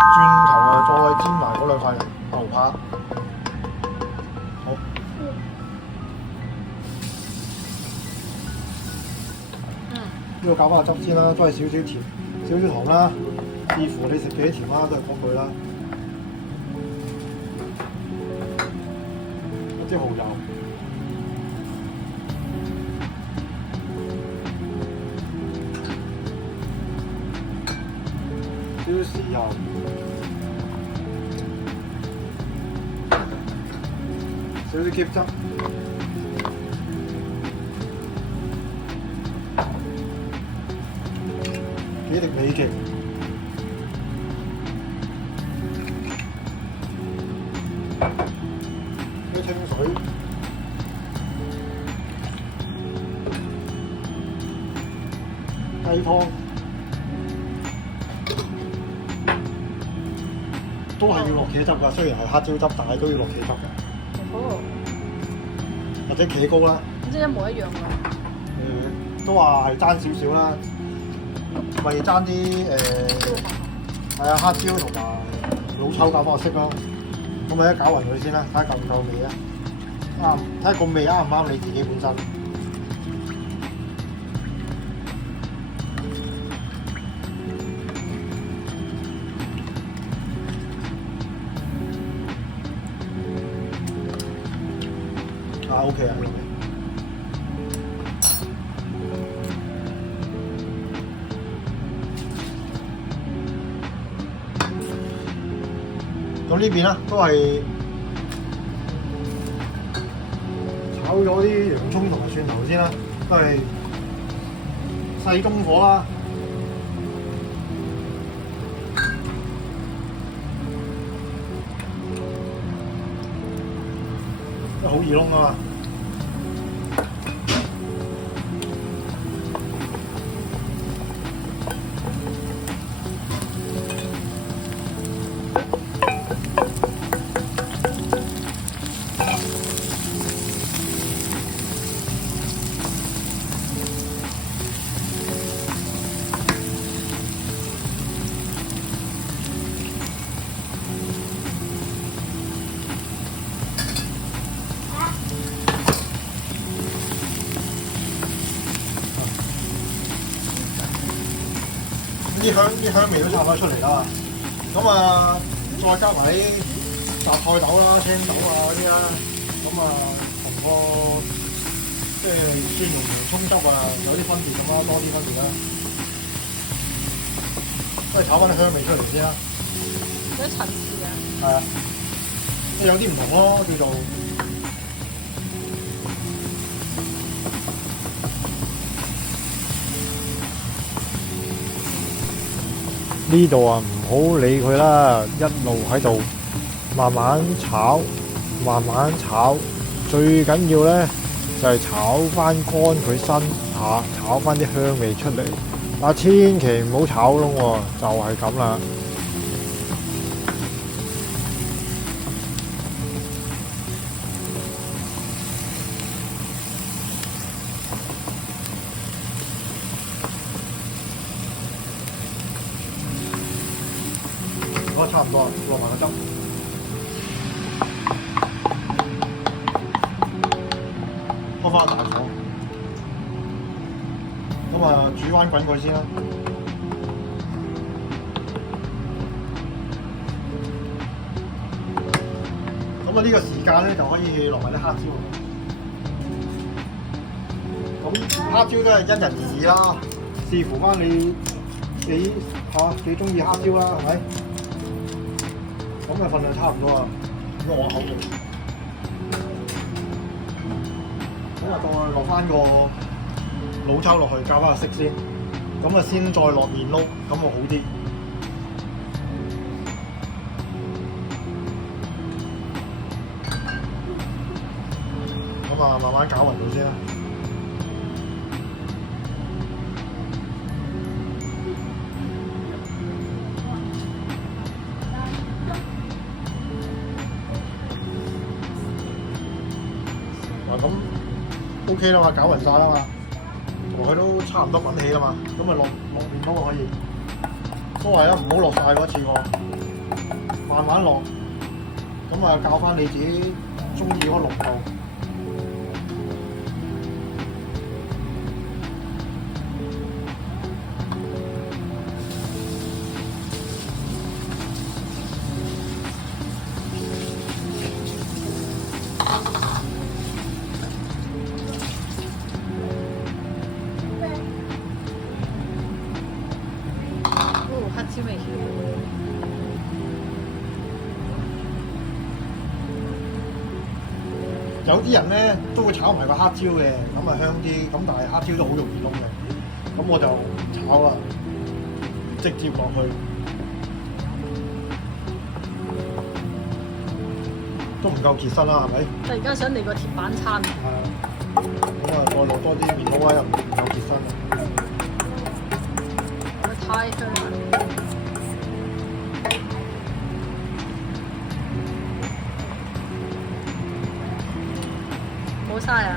轉頭再煎埋嗰兩塊牛扒。好。呢個搞翻個汁先啦，都係少少甜，少少糖啦，視乎你食幾甜啦，都係嗰句啦。一啲蠔油，少少豉油，少少茄汁。幾滴美極，啲清水，雞湯，都係要落茄汁㗎。雖然係黑椒汁，但係都要落茄汁嘅。哦，或者茄膏啦。即係一模一樣㗎。都話係爭少少啦。咪爭啲係啊黑椒同埋老抽搞翻個色咯，咁咪一攪勻佢先啦，睇下夠唔夠味啊？啱，睇下個味啱唔啱你自己本身。OK 啊。咁呢邊咧都係炒咗啲洋葱同埋蒜頭先啦，都係細中火啦。都好易燶啊嘛！啲香味都差唔多出嚟啦，咁啊再加埋啲雜菜豆啦、青豆啊嗰啲啦，咁啊同個即係蒜蓉洋葱汁啊有啲分別咁啦，多啲分別啦，都係炒翻啲香味出嚟先啦。有層次嘅。係啊，有啲唔同咯，叫做。呢度啊，唔好理佢啦，一路喺度慢慢炒，慢慢炒。最緊要咧就係炒翻乾佢身嚇，炒翻啲香味出嚟。但千祈唔好炒燶喎，就係咁啦。差唔多啦，落埋個汁，開翻大火，咁啊煮翻滾佢先啦。咁啊呢個時間咧就可以落埋啲黑椒。咁黑椒都係因人而異啦，視乎翻你幾中意黑椒啦，係咪？咁嘅份量差唔多啦，如果我口味。咁啊，再落翻個老抽落去，教翻個色先。咁啊，先再落麵碌，咁會好啲。咁啊，慢慢攪勻佢先啦。咁 OK 啦嘛，攪勻晒啦嘛，同佢都差唔多滾起啦嘛，咁咪落麵都可以，都係啦，唔好落晒嗰次喎。慢慢落，咁啊校翻你自己中意嗰個濃度。哦，黑椒味。有啲人咧都會炒埋個黑椒嘅，咁啊香啲。咁但係黑椒都好容易燶嘅，咁我就唔炒啦，直接落去。都唔夠結身啦，係咪？突然間想嚟個鐵板餐。係啊。咁啊，再落多啲麵包啊，又唔夠結身啦。太香啦！冇嘥啊！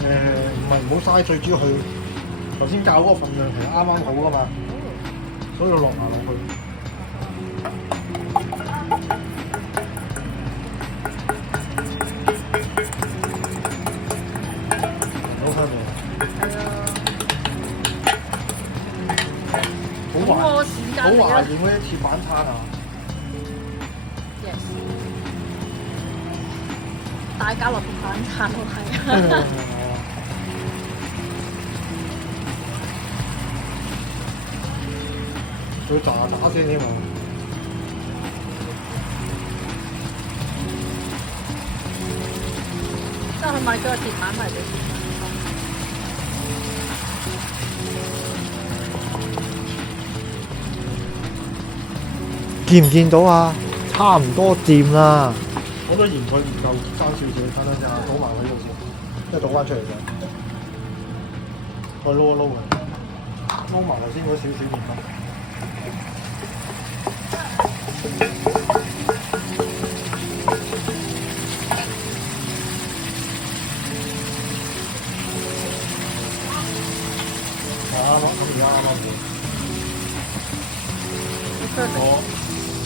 唔係唔好嘥，最主要佢頭先教嗰個份量其實啱啱好噶嘛，所以要落埋落去。好香味。係啊！好懷時間好嚟啦懷念嗰啲鐵板餐啊！ Yes， 大家樂鐵板餐都係。仲要炸先添喎。即係佢買咗個鐵板嚟俾鐵板見唔見到啊？差唔多掂啦。我都嫌佢唔夠爭少少，等等陣倒埋喺度先，即係倒翻出嚟就再撈一撈佢，撈埋頭先嗰少少麵包。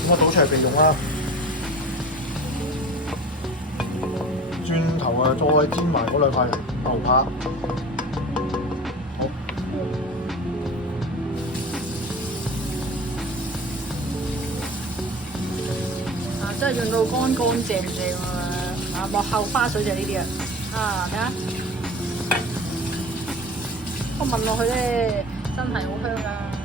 我倒出嚟備用啦。轉頭啊，再煎埋嗰兩塊牛扒。好。啊！真係潤到乾乾淨淨啊！啊，幕後花絮就係呢啲啊！啊，睇下，我聞落去咧，真係好香啊！